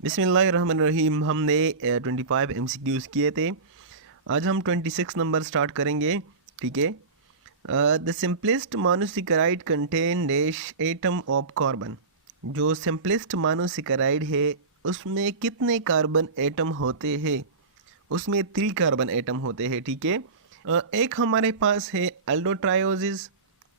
बिस्मिल्लाहिर्रहमानिर्रहीम। हमने 25 MCQs किए थे। आज हम 26 नंबर स्टार्ट करेंगे। ठीक है। The simplest monosaccharide contain dash atom of carbon. जो सिंपलेस्ट मोनोसेकेराइड है उसमें कितने कार्बन एटम होते हैं? उसमें 3 कार्बन एटम होते हैं। ठीक है। एक हमारे पास है अल्डोट्रायोसिस,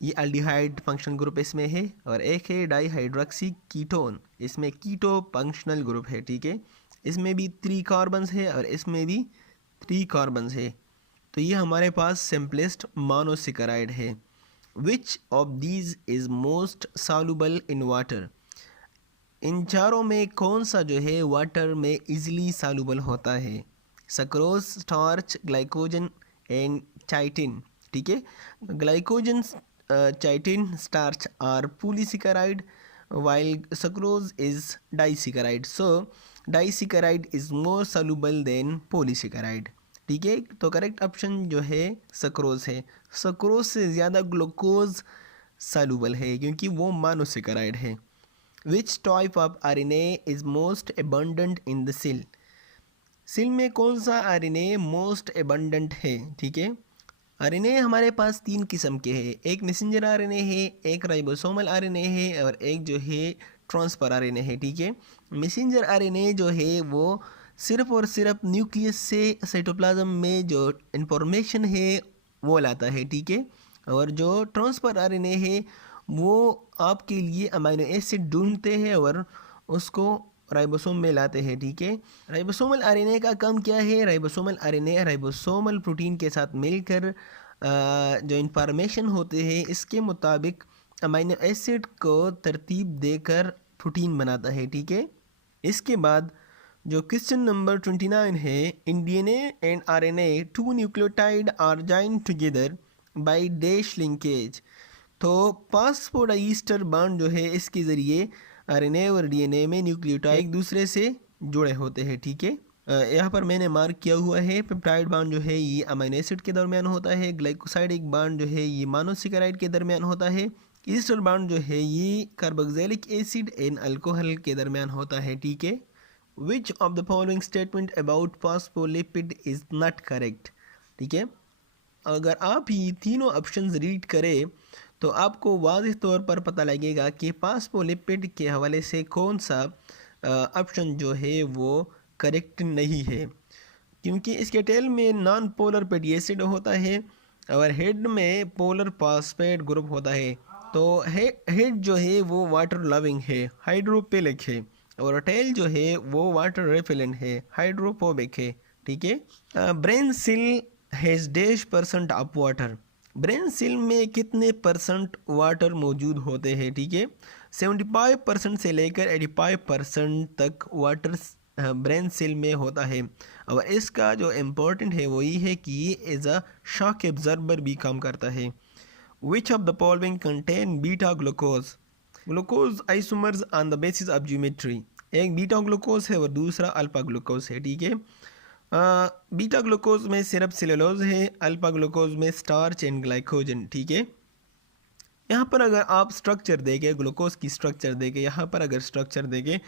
ये अल्डिहाइड फंक्शनल ग्रुप इसमें है, और एक है डाईहाइड्रोक्सी कीटोन, इसमें कीटो फंक्शनल ग्रुप है। ठीक है। इसमें भी 3 कार्बन्स है और इसमें भी 3 कार्बन्स है। तो ये हमारे पास सिंपलेस्ट मोनोसेकेराइड है। Which of these is most soluble in water? इन चारों में कौन सा जो है वाटर में इजीली सॉल्युबल होता है? Sucrose, starch, glycogen and chitin. ठीक है। Glycogen, chitin, starch are polysaccharide, while sucrose is disaccharide. So disaccharide is more soluble than polysaccharide. ठीक है। तो करेक्ट ऑप्शन जो है सक्रोज है। सक्रोज से ज़्यादा ग्लूकोज सॉल्युबल है क्योंकि वो मोनोसेकेराइड है। Which type of RNA is most abundant in the cell? Cell में कौन सा आरएनए मोस्ट एबंडेंट है? ठीक है। आरएनए हमारे पास 3 किस्म के हैं। एक मैसेंजर आरएनए है, एक राइबोसोमल आरएनए है और एक जो है ट्रांसफर आरएनए है। ठीक है। मैसेंजर आरएनए जो है वो सिर्फ और सिर्फ न्यूक्लियस से साइटोप्लाज्म में जो इन्फॉर्मेशन है वो लाता है। ठीक है। और जो ट्रांसफर आरएनए है वो आपके लिए अमीनो एसिड ढूंढते हैं और उसको राइबोसोम में लाते हैं। ठीक है। राइबोसोमल आरएनए का काम क्या है? राइबोसोमल आरएनए राइबोसोमल प्रोटीन के साथ मिलकर जो इन्फॉर्मेशन होते हैं इसके मुताबिक अमीनो एसिड को तरतीब देकर प्रोटीन बनाता है। ठीक है। इसके बाद जो क्वेश्चन नंबर 29 है, in DNA and RNA 2 nucleotide are joined together by dash linkage. तो फास्फोडाइस्टर बॉन्ड जो है इसके ज़रिए आरएनए और डीएनए में न्यूक्लियोटाइड एक दूसरे से जुड़े होते हैं। ठीक है। यहाँ पर मैंने मार्क किया हुआ है पेप्टाइड बॉन्ड जो है ये अमीनो एसिड के दरमियान होता है। ग्लाइकोसाइडिक बॉन्ड जो है ये मोनोसेकेराइड के दरमियान होता है। ईस्टर बॉन्ड जो है ये कार्बोक्सिलिक एसिड एंड अल्कोहल के दरमियान होता है। ठीक है। Which of the following statement about phospholipid is not correct? ठीक है। अगर आप ये तीनों ऑप्शंस रीड करें तो आपको वाज़ेह तौर पर पता लगेगा कि फास्फोलिपिड के हवाले से कौन सा ऑप्शन जो है वो करेक्ट नहीं है, क्योंकि इसके टेल में नॉन पोलर फैटी एसिड होता है और हेड में पोलर फॉस्फेट ग्रुप होता है। तो हेड जो है वो वाटर लविंग है, हाइड्रोफिलिक है, और टेल जो है वो वाटर रेफिलेंट है, हाइड्रोफोबिक है। ठीक है। Brain cell has dash % of water. Brain cell में कितने % वाटर मौजूद होते हैं? ठीक है। 75% से लेकर 85% तक वाटर ब्रेन सेल में होता है। और इसका जो इम्पोर्टेंट है वो ये है कि ये एज अ शॉक एब्जॉर्बर भी काम करता है। Which of the following contain beta glucose? Glucose isomers on the basis of geometry. एक बीटा ग्लूकोज है और दूसरा अल्फा ग्लूकोज है। ठीक है। बीटा ग्लूकोज में सिर्फ सेलुलोज है, अल्फा ग्लूकोज में स्टार्च एंड ग्लाइकोजन। ठीक है। यहाँ पर अगर आप स्ट्रक्चर देखें, ग्लूकोज की स्ट्रक्चर देखें, यहाँ पर अगर स्ट्रक्चर देखें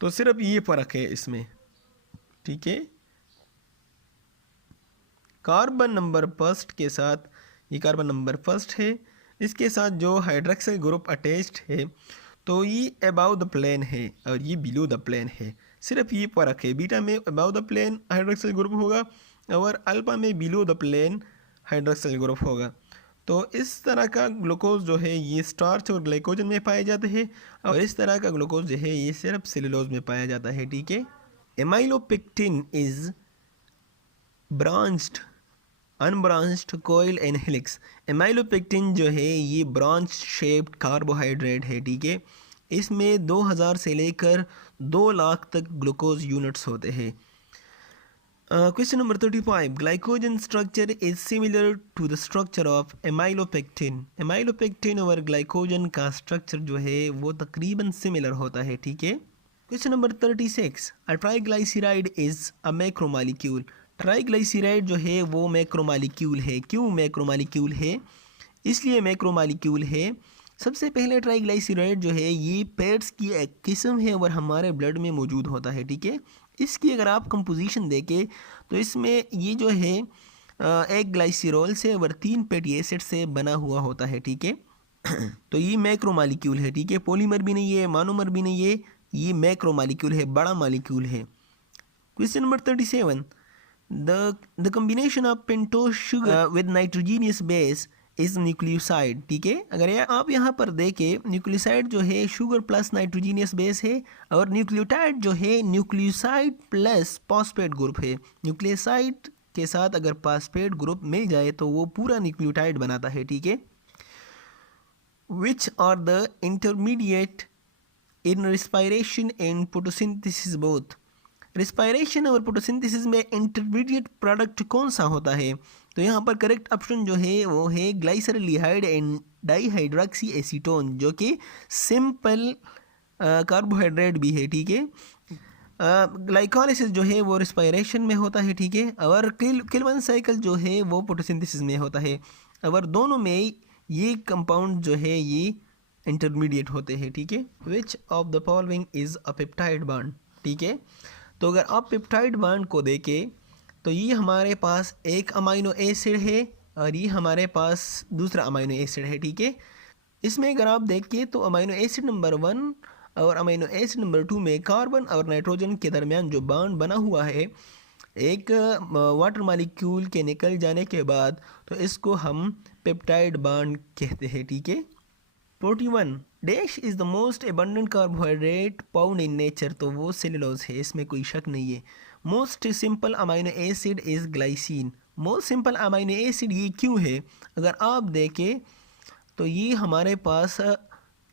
तो सिर्फ ये फ़र्क है इसमें। ठीक है। कार्बन नंबर फर्स्ट के साथ, ये कार्बन नंबर फर्स्ट है, इसके साथ जो हाइड्रोक्सिल ग्रुप अटैच्ड है तो ये अबाउ द प्लेन है और ये बिलो द प्लेन है। सिर्फ ये फ़र्क है, बीटा में above the plane hydroxyl group होगा और अल्फा में below the plane hydroxyl group होगा। तो इस तरह का ग्लूकोज जो है ये स्टार्च और ग्लाइकोजन में पाए जाते हैं और इस तरह का ग्लूकोज जो है ये सिर्फ सेलुलोज में पाया जाता है। ठीक है। Amylopectin is branched, unbranched, coil and helix. Amylopectin जो है ये ब्रांच शेप्ड कार्बोहाइड्रेट है। ठीक है। इसमें 2000 से लेकर 2 लाख तक ग्लूकोज यूनिट्स होते हैं। Question number 35, glycogen structure is similar to the structure of amylopectin. Amylopectin और ग्लाइकोजन का स्ट्रक्चर जो है वो तकरीबन सिमिलर होता है। ठीक है। Question number 36, a triglyceride is a macromolecule. Triglyceride जो है वो मैक्रोमॉलिक्यूल है। क्यों मैक्रोमॉलिक्यूल है? इसलिए मैक्रोमॉलिक्यूल है सबसे पहले ट्राइग्लाइसराइड जो है ये पेट्स की एक किस्म है और हमारे ब्लड में मौजूद होता है, ठीक है। इसकी अगर आप कंपोजिशन देखें तो इसमें ये जो है एक ग्लाइसिरोल से और 3 फैटी एसिड से बना हुआ होता है, ठीक है। तो ये मैक्रो मालिक्यूल है, ठीक है, पॉलीमर भी नहीं है, मोनोमर भी नहीं है, ये मैक्रो मालिक्यूल है, बड़ा मालिक्यूल है। Question number 37, the combination of pentose sugar with nitrogenous base is nucleoside, ठीक है। अगर आप यहाँ पर देखें न्यूक्लियोसाइड जो है शुगर प्लस नाइट्रोजीनियस बेस है और न्यूक्लियोटाइड जो है न्यूक्लियोसाइड प्लस फॉस्फेट ग्रुप है। न्यूक्लियोसाइड के साथ अगर फॉस्फेट ग्रुप मिल जाए तो वो पूरा न्यूक्लियोटाइड बनाता है, ठीक है। Which are the intermediate in respiration and photosynthesis both. Respiration और फोटोसिंथेसिस में इंटरमीडिएट प्रोडक्ट कौन सा होता है? तो यहाँ पर करेक्ट ऑप्शन जो है वो है ग्लाइसरल्डिहाइड एंड डाईहाइड्रोक्सी एसीटोन, जो कि सिंपल कार्बोहाइड्रेट भी है, ठीक है। ग्लाइकोलाइसिस जो है वो रिस्पायरेशन में होता है, ठीक है, और किल्वन साइकिल जो है वो फोटोसिंथेसिस में होता है, और दोनों में ये कंपाउंड जो है ये इंटरमीडिएट होते हैं, ठीक है। Which of the following is a peptide bond, ठीक है। तो अगर आप पेप्टाइड बॉन्ड को देखें तो ये हमारे पास एक अमाइनो एसिड है और ये हमारे पास दूसरा अमाइनो एसिड है, ठीक है। इसमें अगर आप देखिए तो अमाइनो एसिड नंबर 1 और अमाइनो एसिड नंबर 2 में कार्बन और नाइट्रोजन के दरमियान जो बॉन्ड बना हुआ है एक वाटर मॉलिक्यूल के निकल जाने के बाद, तो इसको हम पेप्टाइड बॉन्ड कहते हैं, ठीक है। 41 dash is the most abundant carbohydrate found in nature, तो वो सेलुलोज है, इसमें कोई शक नहीं है। Most simple amino acid is glycine. Most simple amino acid ये क्यों है? अगर आप देखें तो ये हमारे पास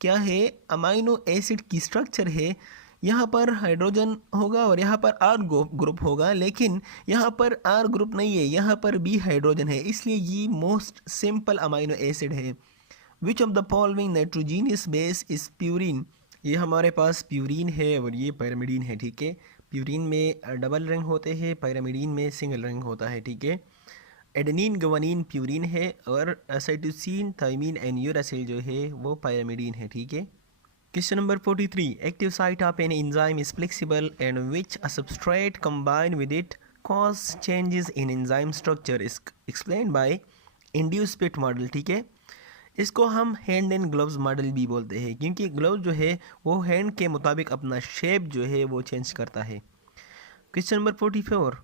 क्या है, अमाइनो एसिड की स्ट्रक्चर है, यहाँ पर हाइड्रोजन होगा और यहाँ पर आर ग्रुप होगा, लेकिन यहाँ पर आर ग्रुप नहीं है, यहाँ पर भी हाइड्रोजन है, इसलिए ये मोस्ट सिंपल अमाइनो एसिड है। Which of the following nitrogenous base is purine. ये हमारे पास प्यूरिन है और ये पैरामिडीन है, ठीक है। प्यूरिन में डबल रिंग होते हैं, पैरामिडीन में सिंगल रिंग होता है, ठीक है। एडेनिन गवानीन प्यूरिन है और साइटोसिन थाइमिन एंड यूरासिल जो है वो पैरामिडीन है, ठीक है। Question number 43, active site of an enzyme is flexible and which a substrate combine with it cause changes in enzyme structure is explained by induce fit model, ठीक है। इसको हम हैंड एंड ग्लव्स मॉडल भी बोलते हैं, क्योंकि gloves जो है वो हैंड के मुताबिक अपना शेप जो है वो चेंज करता है। Question number 44,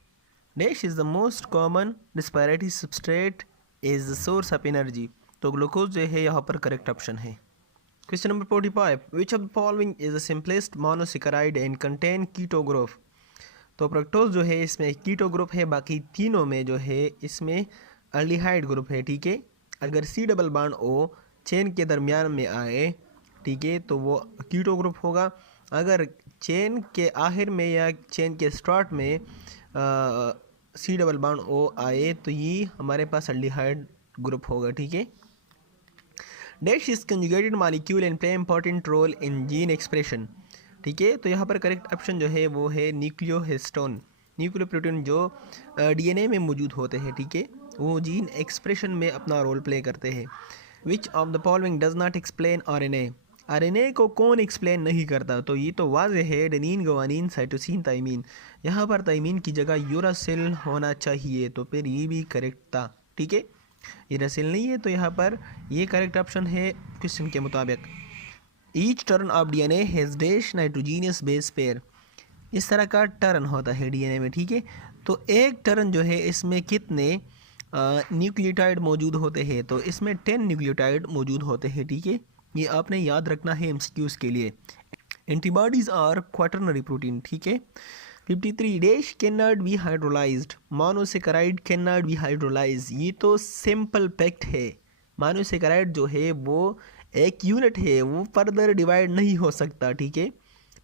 dash is the most common respiratory substrate is the source of energy, तो ग्लूकोज जो है यहाँ पर करेक्ट ऑप्शन है। Question number 45, which of the following is the simplest monosaccharide and contain keto group, तो fructose जो है इसमें कीटो ग्रुप है, बाकी तीनों में जो है इसमें अल्डिहाइड ग्रुप है, ठीक है। अगर C double bond O chain के दरमियान में आए, ठीक है, तो वो कीटो ग्रुप होगा। अगर चेन के आखिर में या चेन के स्टार्ट में सी डबल बॉन्ड ओ आए तो ये हमारे पास अल्डिहाइड ग्रुप होगा, ठीक है। Dash is conjugated molecule and play important role in gene expression, ठीक है। तो यहाँ पर करेक्ट ऑप्शन जो है वो है न्यूक्लियोहिस्टोन। न्यूक्लियोप्रोटीन जो डीएनए में मौजूद होते हैं, ठीक है, वो जीन एक्सप्रेशन में अपना रोल प्ले करते हैं। विच of the following does not explain RNA, RNA को कौन एक्सप्लेन नहीं करता? तो ये तो वाज़ेह है, एडेनिन गवानीन साइटोसिन थाइमिन। यहाँ पर थाइमिन की जगह यूरासिल होना चाहिए, तो फिर ये भी करेक्ट था, ठीक है। यूरासिल नहीं है तो यहाँ पर ये करेक्ट ऑप्शन है क्वेश्चन के मुताबिक। Each turn off DNA has dash nitrogenous base pair, इस तरह का टर्न होता है डीएनए में, ठीक है। तो एक टर्न जो है इसमें कितने न्यूक्लियोटाइड मौजूद होते हैं? तो इसमें 10 न्यूक्लियोटाइड मौजूद होते हैं, ठीक है। ये आपने याद रखना है एमसीक्यूज़ के लिए। एंटीबॉडीज़ आर क्वाटरनरी प्रोटीन, ठीक है। 53 dash can not be hydrolysed, monosaccharide can not be hydrolyse, ये तो सिंपल फैक्ट है। मोनोसेकेराइड जो है वो एक यूनिट है, वो फर्दर डिवाइड नहीं हो सकता, ठीक है।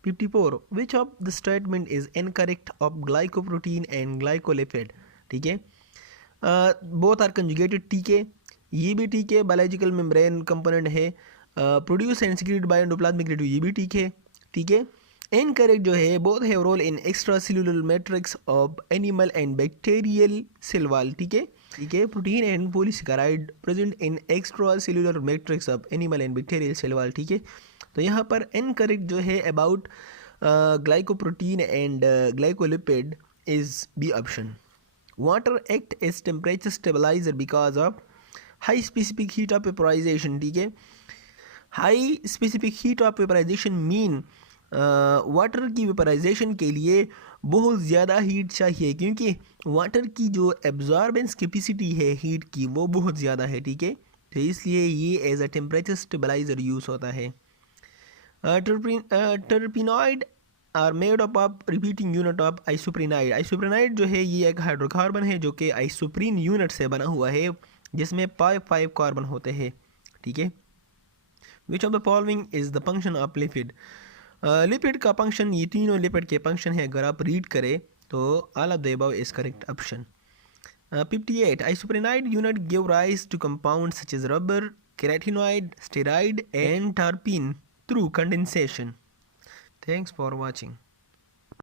54 विच of the statement is incorrect of glycoprotein and glycolipid, ठीक है। बोथ आर कंजुगेटेड, ठीक है, ये भी ठीक है। बायोलॉजिकल मेम्ब्रेन कंपोनेंट है, produce and secreted by endoplasmic reticulum, ये भी ठीक है, ठीक है। इनकरेक्ट जो है both have role in extra cellular matrix of animal and bacterial cell wall, ठीक है। ठीक है, protein and polysaccharide present in extra cellular matrix of animal and bacterial cell wall. ठीक है, तो यहाँ पर इनकरेक्ट जो है about glycoprotein and glycolipid is B option. Water act as temperature stabiliser because of high specific heat of vaporisation. ठीक है, high specific heat of vaporisation mean water की वेपोराइजेशन के लिए बहुत ज़्यादा हीट चाहिए, क्योंकि वाटर की जो एब्जॉर्बेंस कैपेसिटी है हीट की वो बहुत ज़्यादा है। ठीक है, तो इसलिए ये as a temperature stabiliser use होता है। Terpenoid are made up of repeating unit of isoprenoid. Isoprenoid जो है ये एक हाइड्रोकार्बन है जो कि आइसोप्रीन यूनिट से बना हुआ है, जिसमें 5 कार्बन होते हैं। ठीक है, which of the following is the function of lipid. Lipid का फंक्शन, ये तीनों लिपिड के फंक्शन है, अगर आप रीड करें तो all of the above is correct option. 58 isoprenoid unit give rise to compound such as rubber, carotenoid, steroid and terpene through condensation. Thanks for watching.